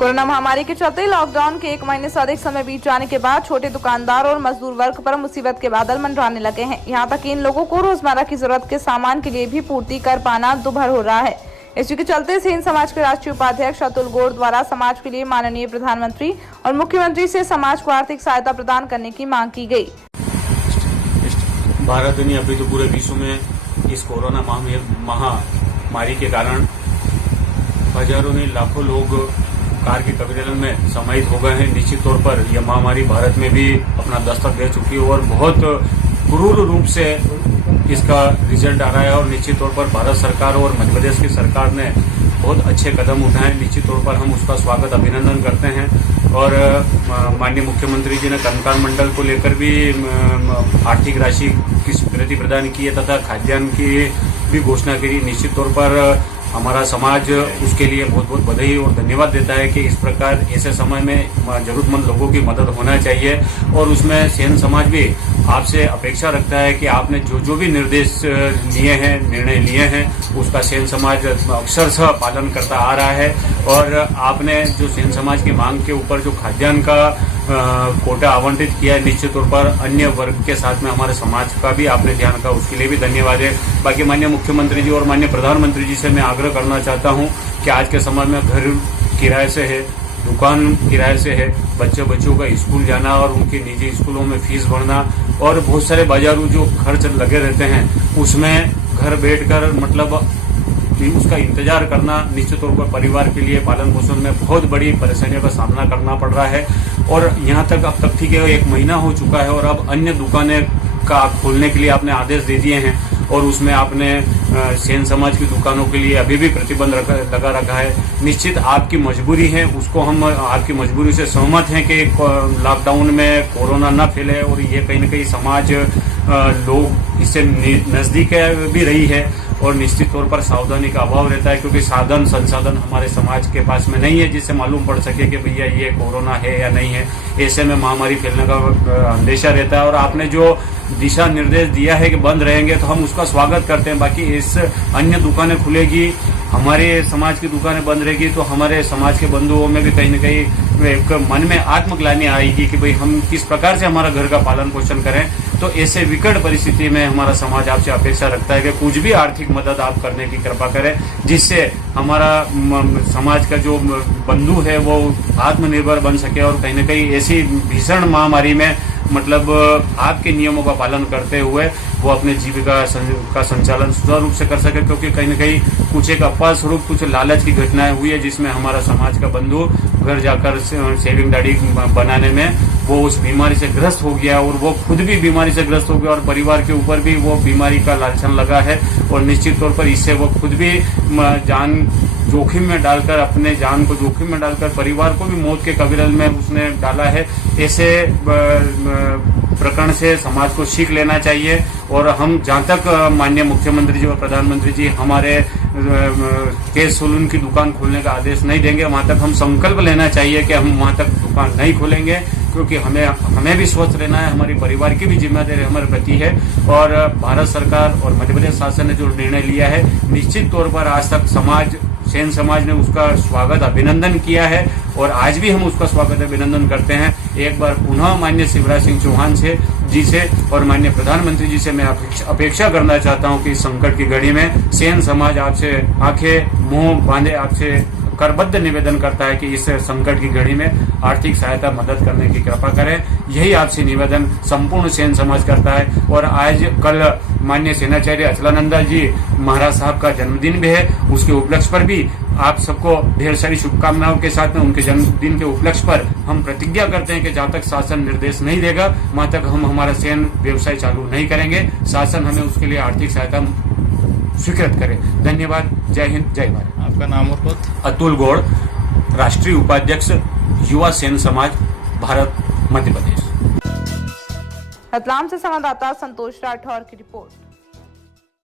Corona महामारी के चलते लॉकडाउन के 1 महीने से अधिक समय बीत जाने के बाद छोटे दुकानदार और मजदूर वर्ग पर मुसीबत के बादल मंडराने लगे हैं। यहाँ तक कि इन लोगों को रोजमर्रा की जरूरत के सामान के लिए भी पूर्ति कर पाना दुभर हो रहा है। इसी के चलते सेन समाज के राष्ट्रीय उपाध्यक्ष अतुल गौड़ द्वारा समाज के लिए माननीय प्रधानमंत्री और मुख्यमंत्री से समाज को आर्थिक सहायता प्रदान करने की मांग की गई। भारत ने अभी तो पूरे विश्व में इस कोरोना महामारी के कारण हजारों नहीं लाखों लोग कार की कबीरन में समाहित हो गए हैं। निश्चित तौर पर यह महामारी भारत में भी अपना दस्तक दे चुकी है और बहुत क्रूर रूप से इसका रिजल्ट आ रहा है। और निश्चित तौर पर भारत सरकार और मध्य प्रदेश की सरकार ने बहुत अच्छे कदम उठाए। निश्चित तौर पर हम उसका स्वागत अभिनंदन करते हैं। और माननीय मुख्यमंत्री जी ने कर्मकार मंडल को लेकर भी आर्थिक राशि की स्वीकृति प्रदान की है तथा खाद्यान्न की भी घोषणा करी। निश्चित तौर पर हमारा समाज उसके लिए बहुत बहुत बधाई और धन्यवाद देता है कि इस प्रकार ऐसे समय में जरूरतमंद लोगों की मदद होना चाहिए। और उसमें सेन समाज भी आपसे अपेक्षा रखता है कि आपने जो भी निर्देश लिए हैं, निर्णय लिए हैं, उसका सेन समाज अक्षरशः पालन करता आ रहा है। और आपने जो सेन समाज की मांग के ऊपर जो खाद्यान्न का कोटा आवंटित किया है, निश्चित तौर पर अन्य वर्ग के साथ में हमारे समाज का भी आपने ध्यान रखा, उसके लिए भी धन्यवाद है। बाकी माननीय मुख्यमंत्री जी और माननीय प्रधानमंत्री जी से मैं आग्रह करना चाहता हूं कि आज के समय में घर किराए से है, दुकान किराए से है, बच्चों का स्कूल जाना और उनके निजी स्कूलों में फीस भरना और बहुत सारे बाजारू जो खर्च लगे रहते हैं, उसमें घर बैठकर मतलब उसका इंतजार करना निश्चित तौर पर परिवार के लिए पालन पोषण में बहुत बड़ी परेशानियों का सामना करना पड़ रहा है। और यहाँ तक अब तक ठीक है 1 महीना हो चुका है और अब अन्य दुकानें का खोलने के लिए आपने आदेश दे दिए हैं और उसमें आपने सेन समाज की दुकानों के लिए अभी भी प्रतिबंध लगा रखा है। निश्चित आपकी मजबूरी है, उसको हम आपकी मजबूरी से सहमत हैं कि लॉकडाउन में कोरोना न फैले और ये कहीं न कहीं समाज लोग इससे नजदीक भी रही है और निश्चित तौर पर सावधानी का अभाव रहता है क्योंकि साधन संसाधन हमारे समाज के पास में नहीं है जिससे मालूम पड़ सके कि भैया ये कोरोना है या नहीं है। ऐसे में महामारी फैलने का अंदेशा रहता है और आपने जो दिशा निर्देश दिया है कि बंद रहेंगे तो हम उसका स्वागत करते हैं। बाकी इस अन्य दुकानें खुलेगी, हमारे समाज की दुकानें बंद रहेगी तो हमारे समाज के बंधुओं में भी कहीं न कहीं एक मन में आत्मग्लानि आएगी कि भाई हम किस प्रकार से हमारा घर का पालन पोषण करें। तो ऐसे विकट परिस्थिति में हमारा समाज आपसे अपेक्षा रखता है कि कुछ भी आर्थिक मदद आप करने की कृपा करें जिससे हमारा समाज का जो बंधु है वो आत्मनिर्भर बन सके और कहीं न कहीं ऐसी भीषण महामारी में मतलब आपके नियमों का पालन करते हुए वो अपने जीविका का संचालन सुचारू रूप से कर सके। क्योंकि कहीं न कहीं कुछ एक अपवाद स्वरूप कुछ लालच की घटनाएं हुई है जिसमें हमारा समाज का बंधु घर जाकर सेविंग दाढ़ी बनाने में वो उस बीमारी से ग्रस्त हो गया और वो खुद भी बीमारी से ग्रस्त हो गया और परिवार के ऊपर भी वो बीमारी का लांछन लगा है और निश्चित तौर पर इससे वो खुद भी जान जोखिम में डालकर अपने जान को जोखिम में डालकर परिवार को भी मौत के कबीरल में उसने डाला है। ऐसे प्रकरण से समाज को सीख लेना चाहिए और हम जहां तक माननीय मुख्यमंत्री जी और प्रधानमंत्री जी हमारे केश सैलून की दुकान खोलने का आदेश नहीं देंगे वहां तक हम संकल्प लेना चाहिए कि हम वहां तक दुकान नहीं खोलेंगे क्योंकि हमें भी स्वस्थ रहना है, हमारे परिवार की भी जिम्मेदारी हमारे प्रति है। और भारत सरकार और मध्य प्रदेश शासन ने जो निर्णय लिया है निश्चित तौर पर आज तक सेन समाज ने उसका स्वागत अभिनंदन किया है और आज भी हम उसका स्वागत अभिनंदन करते हैं। एक बार पुनः माननीय शिवराज सिंह चौहान जी से और माननीय प्रधानमंत्री जी से मैं अपेक्षा करना चाहता हूं कि इस संकट की घड़ी में सेन समाज आपसे आंखें मुंह बांधे आपसे करबद्ध निवेदन करता है कि इस संकट की घड़ी में आर्थिक सहायता मदद करने की कृपा करें। यही आपसे निवेदन संपूर्ण सेन समाज करता है। और आज कल माननीय सेनाचार्य अचलानंदा जी महाराज साहब का जन्मदिन भी है, उसके उपलक्ष्य पर भी आप सबको ढेर सारी शुभकामनाओं के साथ में उनके जन्मदिन के उपलक्ष्य पर हम प्रतिज्ञा करते हैं कि जब तक शासन निर्देश नहीं देगा वहां तक हम हमारा सेन व्यवसाय चालू नहीं करेंगे। शासन हमें उसके लिए आर्थिक सहायता स्वीकृत करे। धन्यवाद। जय हिंद, जय भारत। आपका नाम और पद? अतुल गौड़, राष्ट्रीय उपाध्यक्ष युवा सेन समाज, भारत मध्य प्रदेश। रतलाम से संवाददाता संतोष राठौर की रिपोर्ट।